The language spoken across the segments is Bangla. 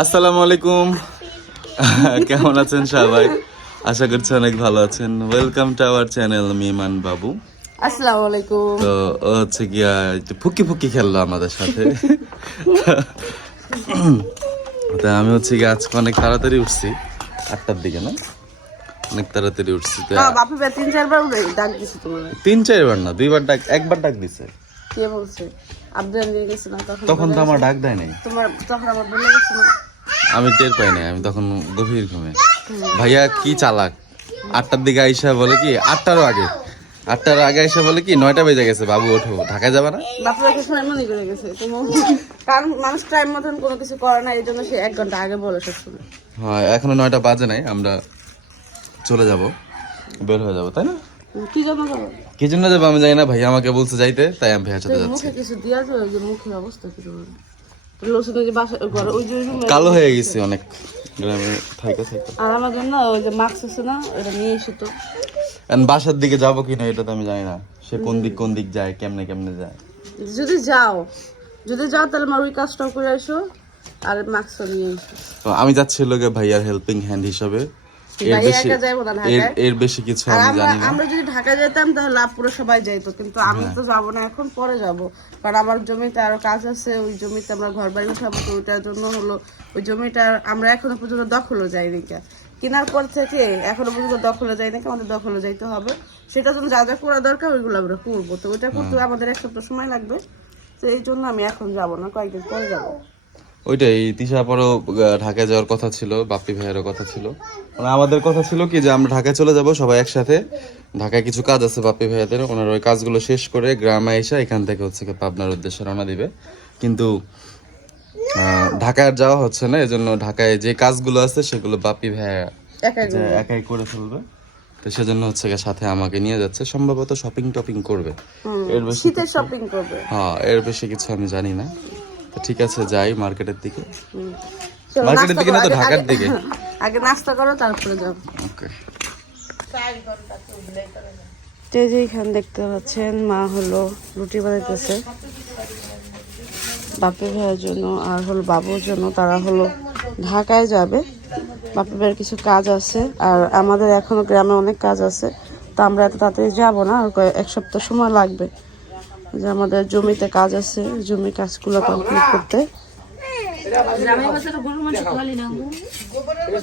আসসালামু আলাইকুম কেমন আছেন সবাই? আশা করছি অনেক ভালো আছেন। Welcome to our channel Miman বাবু আসসালামু আলাইকুম তো হচ্ছে গিয়া ফুকি ফুকি খেললো আমাদের সাথে। তা আমি হচ্ছে আজকে অনেক তাড়াতাড়ি উঠছি। আটটার দিকে না? অনেক তাড়াতাড়ি উঠছি। তিন চারবার ডাক দিছি তিন চারবার না দুইবার ডাক একবার ডাক দিছে। কে বলছে? আবদান দিয়ে গেছে তখন তখন তো আমার ডাক দেয় নাই। তোমার তখন আমার বলে গেছে না আমি টের পাই নাই আমি তখন গভীর ঘুমে। ভাইয়া কি চালাক? আটটার দিকে আইসা বলে কি আটটারও আগে। আটটার আগে আইসা বলে কি নয়টা বেজে গেছে বাবু ওঠো। ঢাকায় যাবে না? বাপি বেকে সময় মনে করে গেছে কারণ মানুষ টাইম মতন কোনো কিছু করে না এই জন্য সে এক ঘণ্টা আগে বলে সবসময়। হ্যাঁ এখনও নয়টা বাজে নাই আমরা চলে যাব। বের হয়ে যাব তাই না? কি জন্য যাব? কি জন্য যাব আমি জানি না ভাইয়া আমাকে বলছে যাইতে তাই আমি ভাইয়ার সাথে যাচ্ছি। মুখে কিছু দিয়া তো যে মুখের অবস্থা কি কালো হয়ে গেছি অনেক। গ্রামে থাইকা থাইকা। আর ওই যে মাস্ক আছে না ওটা নিয়ে এসে তো। বাসার দিকে যাব কিনা এটা তো আমি জানি না। সে কোন দিক কোন দিক যায় কেমনে কেমনে যায়। যদি যাও যদি যাও তাহলে আমার ওই কাজটাও করে আসো আর মাস্কও নিয়ে এসো। আমি যাচ্ছি লোকে ভাইয়ার হেল্পিং হ্যান্ড হিসাবে। এর বেশি এর? বেশি কিছু আমি জানি না। আমরা যদি ঢাকা যেতাম তাহলে লাভ সবাই যাইতো কিন্তু আমি হ্যাঁ। তো যাব না এখন পরে যাব। কারণ আমার জমিতে আরও কাজ আছে ওই জমিতে আমরা ঘর বাড়ি উঠাবো তো ওইটার জন্য হলো ওই জমিটা আমরা এখনও পর্যন্ত দখলও যাইনি কে। কেনার পর থেকে এখনও পর্যন্ত দখলে যাই নাকি আমাদের দখলে যাইতে হবে। সেটার জন্য যা যা করা দরকার ওইগুলো আমরা করব। তো ওইটা করতে হ্যাঁ। আমাদের এক সপ্তাহ সময় লাগবে। তো এই জন্য আমি এখন যাব না কয়েকদিন পরে যাব। ওইটাই তিশা পরও ঢাকায় যাওয়ার কথা ছিল বাপ্পি ভাইয়েরও কথা ছিল। মানে আমাদের কথা ছিল কি যে আমরা ঢাকায় চলে যাব সবাই একসাথে। ঢাকায় কিছু কাজ আছে বাপ্পি ভাইয়াদের ওনার ওই কাজগুলো শেষ করে গ্রামে এসে এখান থেকে হচ্ছে কি পাবনার উদ্দেশ্যে রওনা দিবে। কিন্তু ঢাকায় আর যাওয়া হচ্ছে না এজন্য ঢাকায় যে কাজগুলো আছে সেগুলো বাপ্পি ভাইয়া একাই করে ফেলবে। তো সেজন্য হচ্ছে সাথে আমাকে নিয়ে যাচ্ছে সম্ভবত শপিং টপিং করবে এর বেশি শীতের শপিং করবে। হ্যাঁ এর বেশি কিছু আমি জানি না। ঠিক আছে যাই মার্কেটের দিকে। মার্কেটের দিকে না তো ঢাকার দিকে? আগে নাস্তা করো তারপরে যাও। ওকে তো যে এখানে দেখতে পাচ্ছেন মা হলো রুটি বানাইতেছে। বাপের ভাইয়ের জন্য আর হলো বাবুর জন্য তারা হলো ঢাকায় যাবে। বাপের ভাইয়ের কিছু কাজ আছে আর আমাদের এখনও গ্রামে অনেক কাজ আছে। তো আমরা এত তাড়াতাড়ি যাব না এক সপ্তাহ সময় লাগবে। যে আমাদের জমিতে কাজ আছে, জমি কাজগুলো কমপ্লিট করতে।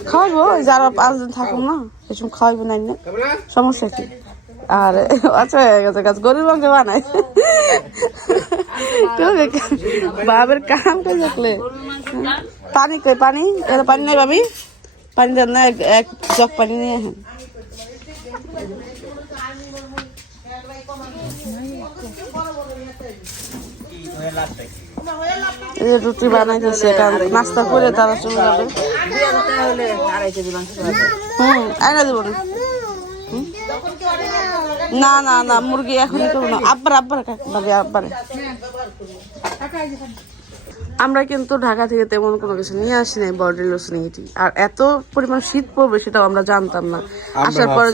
খাওয়াবো যারা পাঁচ দিন থাকুন না এসব খাওয়াইবো নাই না সমস্যা কি? আর আচ্ছা হয়ে গেছে কাজ গরিব অঙ্কে বানাই। বাবের কাম কে দেখলে পানি কই, পানি? এটা পানি নাই ভাবি। পানি দেন না, এক জগ পানি নিয়ে হ্যাঁ এই রুটি বানাইতেছে নাস্তা করে তারা চলে যাবে। হুম আইনা দেবো না। না না মুরগি এখনই করব না। আব্বার আব্বার আব্বারে। আমরা কিন্তু ঢাকা থেকে তেমন কোনো কিছু নিয়ে আসি নাই বডি লোশন এটি। আর এত পরিমাণ শীত পড়বে সেটাও আমরা জানতাম না। আসার পরে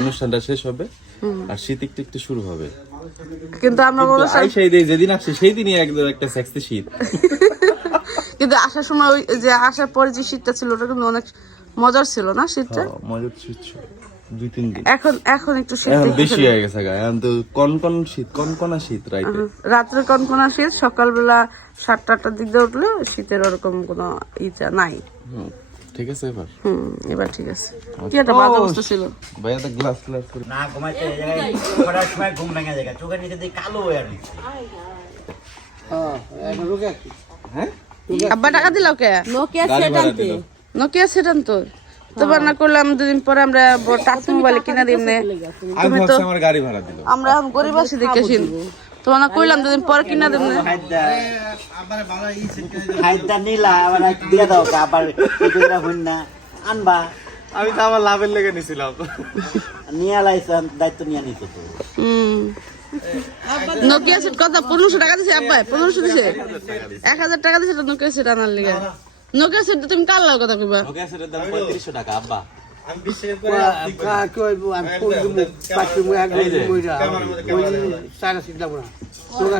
অনুষ্ঠানটা শেষ হবে আর শীত একটু একটু শুরু হবে। কিন্তু আমরা আইসা এই যে- যেদিন আসছে সেই দিনই একদম একটা সেক্সি শীত। কিন্তু আসার সময় ওই যে আসার পরে যে শীতটা ছিল ওটা কিন্তু অনেক মজার ছিল না শীতটা? মজার শীত ছিল। দুই তিন দিন। এখন এখন একটু শীত বেশি হয়ে গেছে গা। এখন তো কনকন শীত কনকনা শীত রাইতে। রাত্রে কনকনা শীত সকালবেলা সাতটা আটটার দিক দিয়ে উঠলে শীতের ওরকম কোনো ইচ্ছা নাই। হুম, ঠিক আছে এবার? হুম এবার ঠিক আছে। কি একটা বাজে অবস্থা ছিল। ভাইয়া তো গ্লাস গ্লাস করে। না ঘুমাইতে এই জায়গায় করার সময় ঘুম ভেঙে যায়। চোখের নিচে দিয়ে কালো হয়ে আসবে হ্যাঁ আব্বা টাকা দিল কে? গাড়ি ভাড়া দিল। নোকিয়া সেটান তো। তোমার না করলাম দুদিন পরে আমরা ব- টাচ মোবাইল কিনা দিম নে আমি ভাবছি আমার গাড়ি ভাড়া দিল। আমরা গরিব আছি দেখে তোমার কইলাম দুদিন পরে কিনা দিম নে। হাইদা নিলা আবার দিয়ে দাও আবার হইন না। আনবা। আমি তো আমার লাভের লেগে নিছিলাম। নিয়ে লাইছেন দায়িত্ব নিয়ে নিছো তো। হুম। নোকিয়া সেট কত পনেরোশো টাকা দিছে আব্বাই পনেরোশো দিছে। এক হাজার টাকা দিছে নোকিয়া সেট আনার লিগে। নোকিয়া সেট তুমি কার লাগ কথা কইবা? গ্যাসের দাম পঁয়ত্রিশশো টাকা আব্বা।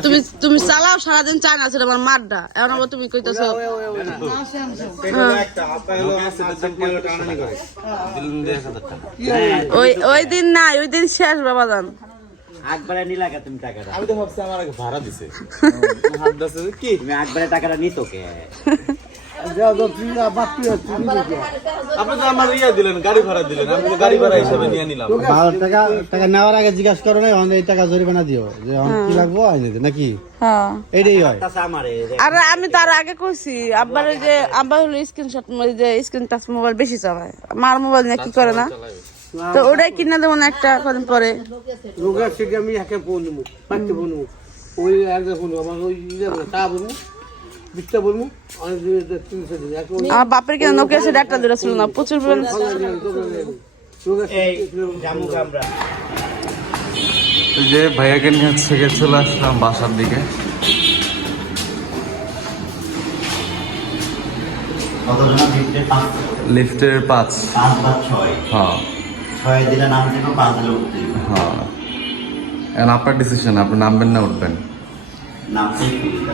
তুমি তুমি চালাও সারাদিন চায় না সেটা আমার মারডা। এখন আবার তুমি কইতেছো। ওই ওই দিন নাই ওই দিন শেষ বাবা জান নিলা কে তুমি টাকাটা। আমি তো ভাবছি আমার ভাড়া দিছে। কি? তুমি টাকাটা নিতো কে আপনি তো আমার ইয়া দিলেন গাড়ি ভাড়া দিলেন আমি তো গাড়ি ভাড়া হিসাবে নিয়ে নিলাম টাকা টাকা নেওয়ার আগে জিজ্ঞাসা করো না এই টাকা জরিমানা দিও যে কি লাগবো আইনে নাকি হয়। আর আমি তার আগে কইছি আব্বার ওই যে আব্বা হলো স্ক্রিনশট যে স্ক্রিন টাচ মোবাইল বেশি চালায়। মার মোবাইল নিয়ে কি করে না? তো ওটাই কিনে দেবো না একটা কদিন পরে। রোগের আমি একে ফোন দেবো পাঁচটা ফোন দেবো ওই একটা ফোন আমার ওই ইয়ে তা বলব। বলব? আমার বাপের কিনা নোকিয়া সেটা একটা দূরে ছিল না। প্রচুর যে ভাইয়াকে নিয়ে থেকে চলে আসলাম বাসার দিকে। লিফটের পাঁচ? হ্যাঁ। ছয় দিলে নাম দিব পাঁচ দিলে উঠতে? দিব। হ্যাঁ আপনার ডিসিশন আপনি নামবেন না উঠবেন। নামতেই সুবিধা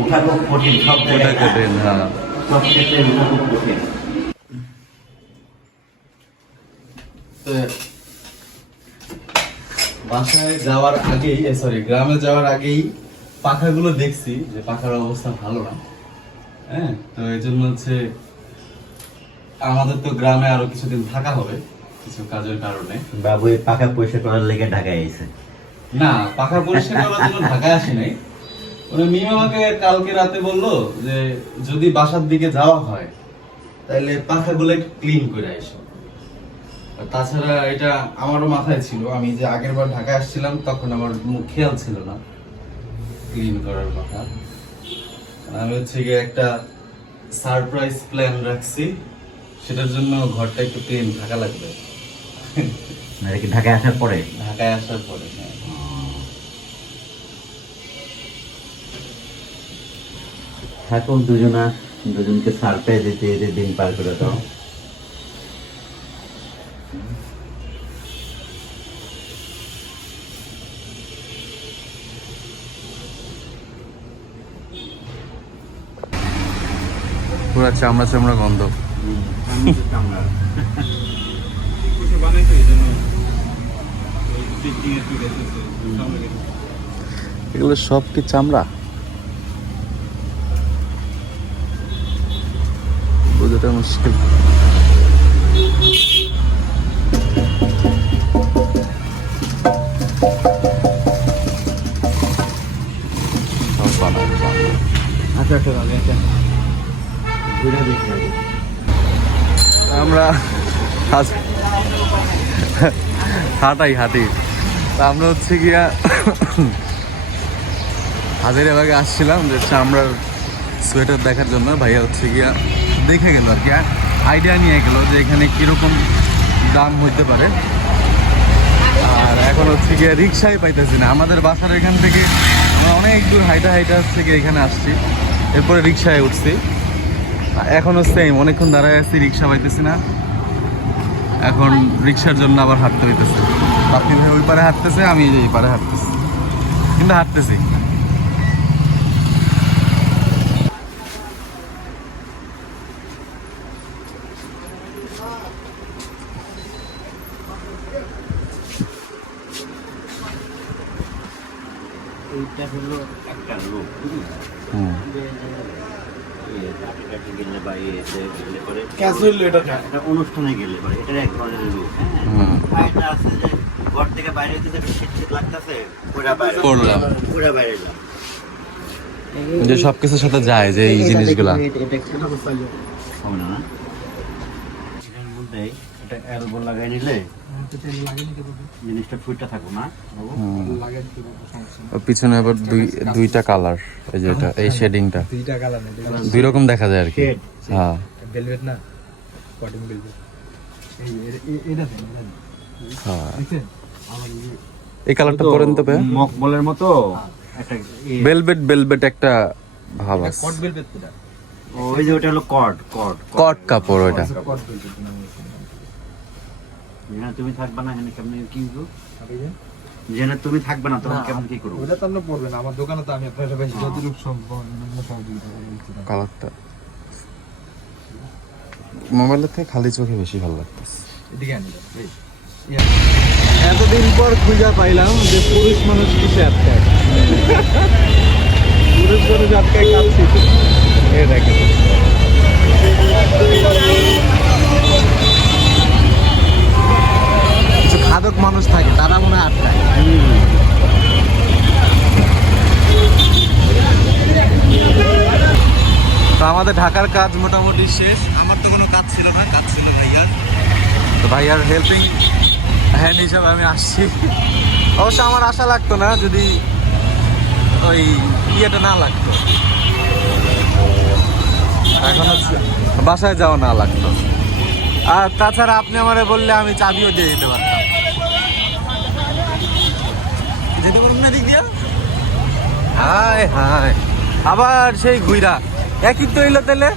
ওঠা খুব কঠিন সব জায়গায় কঠিন হ্যাঁ। সব ক্ষেত্রে ওঠা খুব কঠিন বাসায় যাওয়ার আগেই সরি গ্রামে যাওয়ার আগেই পাখাগুলো দেখছি যে পাখার অবস্থা ভালো না। হ্যাঁ তো এই জন্য হচ্ছে আমাদের তো গ্রামে আরও কিছুদিন থাকা হবে কিছু কাজের কারণে। বাবু এই পাকা পয়সা করার লেগে ঢাকায় আইছে না পাখা পরিষ্কার করার জন্য ঢাকায় আসি নাই। ওরা মিম আমাকে কালকে রাতে বলল যে যদি বাসার দিকে যাওয়া হয় তাহলে পাখাগুলো একটু ক্লিন করে আর তাছাড়া এটা আমারও মাথায় ছিল আমি যে আগের বার ঢাকায় আসছিলাম তখন আমার মুখ খেয়াল ছিল না ক্লিন করার কথা। আমি হচ্ছে গিয়ে একটা সারপ্রাইজ প্ল্যান রাখছি সেটার জন্য ঘরটা একটু ক্লিন থাকা লাগবে। ঢাকায় আসার পরে? ঢাকায় আসার পরে হ্যাঁ। থাকুক দুজনা দুজনকে সারপ্রাইজ দিতে দিতে দিন পার করে দাও। পুরো চামড়া চামড়া গন্ধ। এগুলো সব কি চামড়া বোঝাটা মুশকিল সব বানায় চামড়া আচ্ছা আচ্ছা ভালো এটা ঘুরে দেখি আগে। আমরা হাস- হাঁটাই হাঁটি। তা আমরা হচ্ছে গিয়া হাজারিবাগে আসছিলাম যে চামড়ার সোয়েটার দেখার জন্য। ভাইয়া হচ্ছে গিয়া দেখে গেল আর কি আইডিয়া নিয়ে গেল যে এখানে কীরকম দাম হইতে পারে। আর এখন হচ্ছে গিয়ে রিক্সাই পাইতেছি না। আমাদের বাসার এখান থেকে আমরা অনেক দূর হাইটা হাইটা গিয়ে এখানে আসছি, এরপরে রিক্সায় উঠছি। এখনও সেম অনেকক্ষণ দাঁড়ায় আছি, রিক্সা পাইতেছি না। এখন রিক্সার জন্য আবার হাঁটতে হইতেছে। আপনি ভাই ওই পারে হাঁটতেছে, আমি এই পারে হাঁটতেছি। কিন্তু হাঁটতেছি। এইটা হলো একটা লোক হুম। গেলে বা গেলে পরে এটা অনুষ্ঠানে গেলে পরে এটার এক ধরনের লোক হ্যাঁ? আর এটা আছে যে ঘর থেকে বাইরে যেতে শীত শীত লাগতেছে বাইরে। করলাম। বাইরে এলাম। যে সব কিছুর সাথে যায় যে এই জিনিসগুলা। এটা একটু না না। এটার মধ্যে এটা এলবো লাগাই নিলে জিনিসটা ফুটটা থাকব না? পিছনে আবার দুই দুইটা কালার এই যে এটা এই শেডিংটা। দুইটা কালার দুই রকম দেখা যায় আর কি। হ্যাঁ। ভেলভেট না? কটন ভেলভেট এই এটা। হ্যাঁ। এই কালারটা পরেন তো মকমলের মতো একটা বেলবেট বেলবেট একটা ভাব আছে। কট ভেলভেট ওই যে ওটা হলো কট কট কট কাপড় ওইটা। যেখানে তুমি থাকবে না এখানে কেমন করব যেখানে তুমি থাকবে না তখন কেমন কি করব? ওটা তো আমরা পড়বে না আমার দোকানে তো আমি আপনার বেশি যতটুকু সম্ভব কালারটা। মোবাইলের থেকে খালি চোখে বেশি ভালো লাগতেছে। এদিকে আনি এতদিন পর খুঁজা পাইলাম যে পুরুষ মানুষ কিসে আটকায়। পুরুষ মানুষ আটকায় কাঁদছি। এ খাদক মানুষ থাকে, তারা মনে হয় আটকায়। তো আমাদের ঢাকার কাজ মোটামুটি শেষ। আমার তো কোনো কাজ ছিল না, কাজ ছিল ভাইয়ার। তো ভাইয়ার হেল্পিং হ্যান্ড হিসাবে আমি আসছি। অবশ্য আমার আশা লাগতো না, যদি ওই ইয়েটা না লাগতো। এখন হচ্ছে বাসায় যাওয়া না লাগতো। আর তাছাড়া আপনি আমারে বললে আমি চাবিও দিয়ে দিতে পারতাম যেতে পারুন না দিক দিয়া হায় হায়। আবার সেই ঘুইরা। একই তো এলো তাহলে?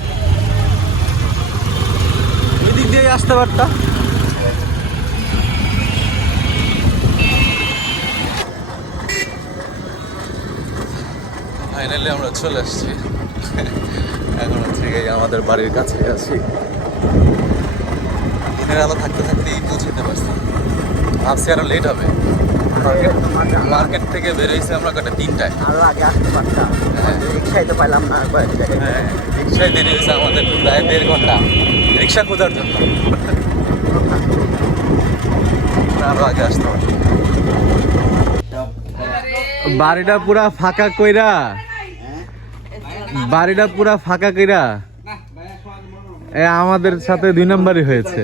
এদিক দিয়ে আসতে পারতাম ফাইনালি আমরা চলে আসছি। এখন গিয়ে আমাদের বাড়ির কাছে আছি। দিনের আলো থাকতে থাকতেই পৌঁছতে পারছি। ভাবছি আরও লেট হবে। মার্কেট থেকে বেরোইছে আমরা কটা তিনটায়। আরও আগে আসতে পারতাম। হ্যাঁ। রিক্সায় তো পাইলাম না কয়েক জায়গায়। হ্যাঁ রিক্সায় দেরি হয়েছে আমাদের প্রায় দেড় ঘণ্টা। রিক্সা খোঁজার জন্য। আরও আগে আসতে বাড়িটা পুরা ফাঁকা কইরা। বাড়িটা পুরা ফাঁকা কইরা। এ আমাদের সাথে দুই নম্বরই হয়েছে।